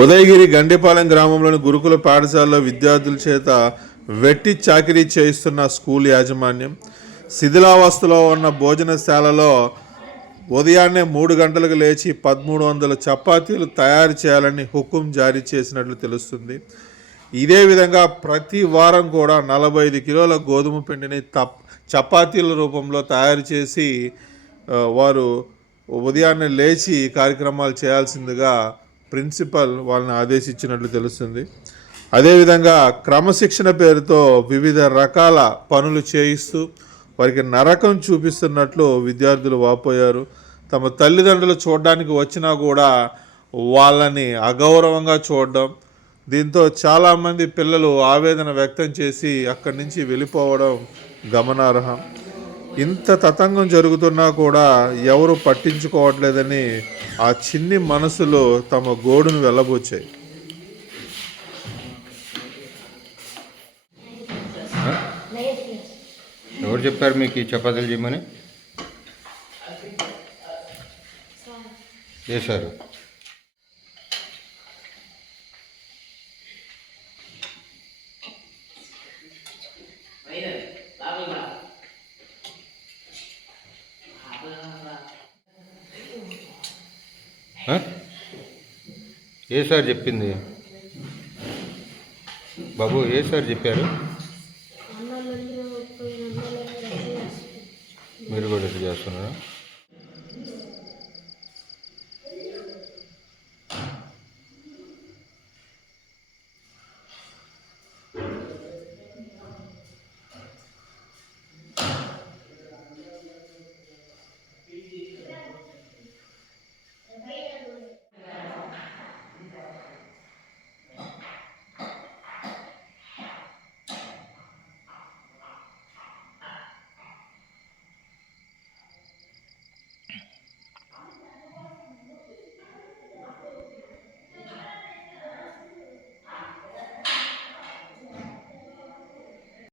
ఉదయగిరి గండిపాలెం గ్రామంలోని గురుకుల పాఠశాలలో విద్యార్థుల చేత వెట్టి చాకిరీ చేయిస్తున్న స్కూల్ యాజమాన్యం. శిథిలావస్థలో ఉన్న భోజనశాలలో ఉదయాన్నే 3 గంటలకు లేచి 1300 చపాతీలు తయారు చేయాలని హుకుం జారీ చేసినట్లు తెలుస్తుంది. ఇదే విధంగా ప్రతి వారం కూడా 45 కిలోల గోధుమ పిండిని చపాతీల రూపంలో తయారు చేసి వారు ఉదయాన్నే లేచి కార్యక్రమాలు చేయాల్సిందిగా ప్రిన్సిపల్ వాళ్ళని ఆదేశించినట్లు తెలుస్తుంది. అదేవిధంగా క్రమశిక్షణ పేరుతో వివిధ రకాల పనులు చేయిస్తూ వారికి నరకం చూపిస్తున్నట్లు విద్యార్థులు వాపోయారు. తమ తల్లిదండ్రులు చూడడానికి వచ్చినా కూడా వాళ్ళని అగౌరవంగా చూడడం, దీంతో చాలామంది పిల్లలు ఆవేదన వ్యక్తం చేసి అక్కడి నుంచి వెళ్ళిపోవడం గమనార్హం. ఇంత తతంగం జరుగుతున్నా కూడా ఎవరు పట్టించుకోవట్లేదని ఆ చిన్ని మనసులో తమ గోడును వెళ్ళబోచాయి. ఎవరు చెప్పారు మీకు ఈ చపాతీలు చేయమని? చేశారు. ఏ సార్ చెప్పింది బాబు? ఏ సార్ చెప్పారు? మీరు కూడా చేస్తున్నారా?